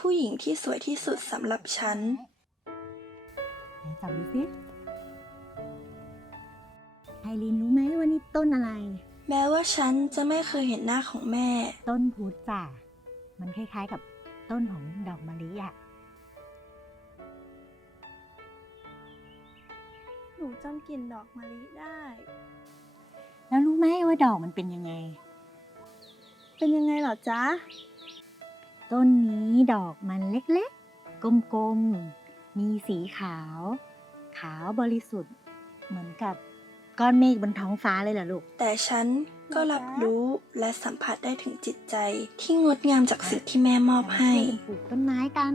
ผู้หญิงที่สวยที่สุดสำหรับฉัน ไหนจับดูสิไอรินรู้ไหมว่านี่ต้นอะไร แม้ว่าฉันจะไม่เคยเห็นหน้าของแม่ ต้นพุทธจ้ะมันคล้ายๆกับต้นของดอกมะลิอะ หนูจำกลิ่นดอกมะลิได้ แล้วรู้ไหมว่าดอกมันเป็นยังไง เป็นยังไงเหรอจ๊ะ ต้นนี้ดอกมันเล็กๆ กลมๆ มีสีขาว ขาวบริสุทธิ์ เหมือนกับก้อนเมฆบนท้องฟ้าเลยล่ะลูก แต่ฉันก็รับรู้และสัมผัสได้ถึงจิตใจที่งดงามจากสิ่งที่แม่มอบให้ช่วยกันปลูกต้นไม้กัน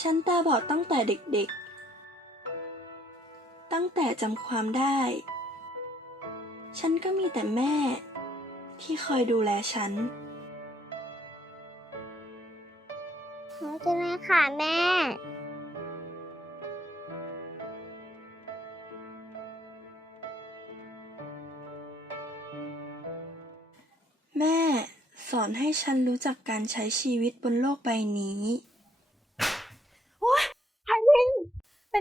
ฉันตาบอดตั้งแต่เด็กๆ ตั้งแต่จำความได้ ฉันก็มีแต่แม่ ที่คอยดูแลฉันหนูจะมาค่ะแม่ แม่สอนให้ฉันรู้จักการใช้ชีวิตบนโลกใบนี้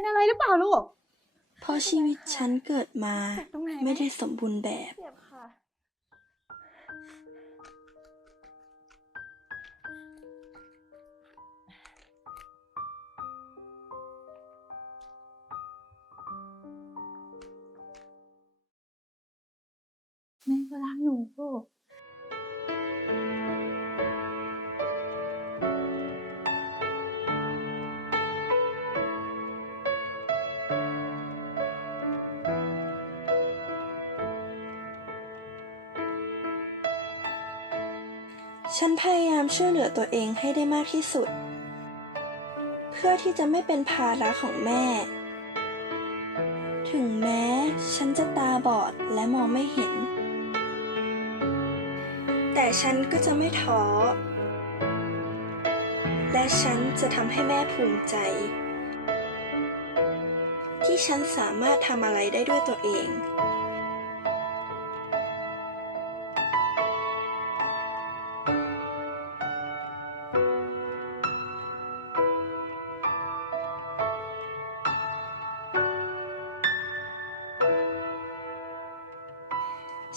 เป็นอะไรหรือเปล่าลูกเพราะชีวิตฉันเกิดมาเจ็บตรงไหนหไม่ได้สมบูรณ์แบบ เจ็บค่ะ แม่ก็รักหนูลูก ฉันพยายามช่วยเหลือตัวเองให้ได้มากที่สุด เพื่อที่จะไม่เป็นภาระของแม่ ถึงแม้ฉันจะตาบอดและมองไม่เห็น แต่ฉันก็จะไม่ท้อ และฉันจะทำให้แม่ภูมิใจ ที่ฉันสามารถทำอะไรได้ด้วยตัวเอง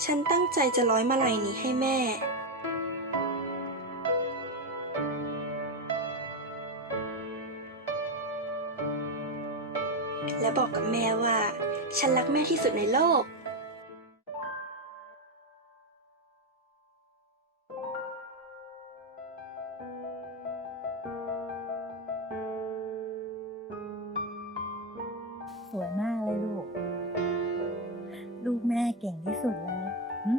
ฉันตั้งใจจะร้อยมาลัยนี้ให้แม่ และบอกกับแม่ว่า ฉันรักแม่ที่สุดในโลก สวยมากเลยลูก ลูกแม่เก่งที่สุดเลย หึ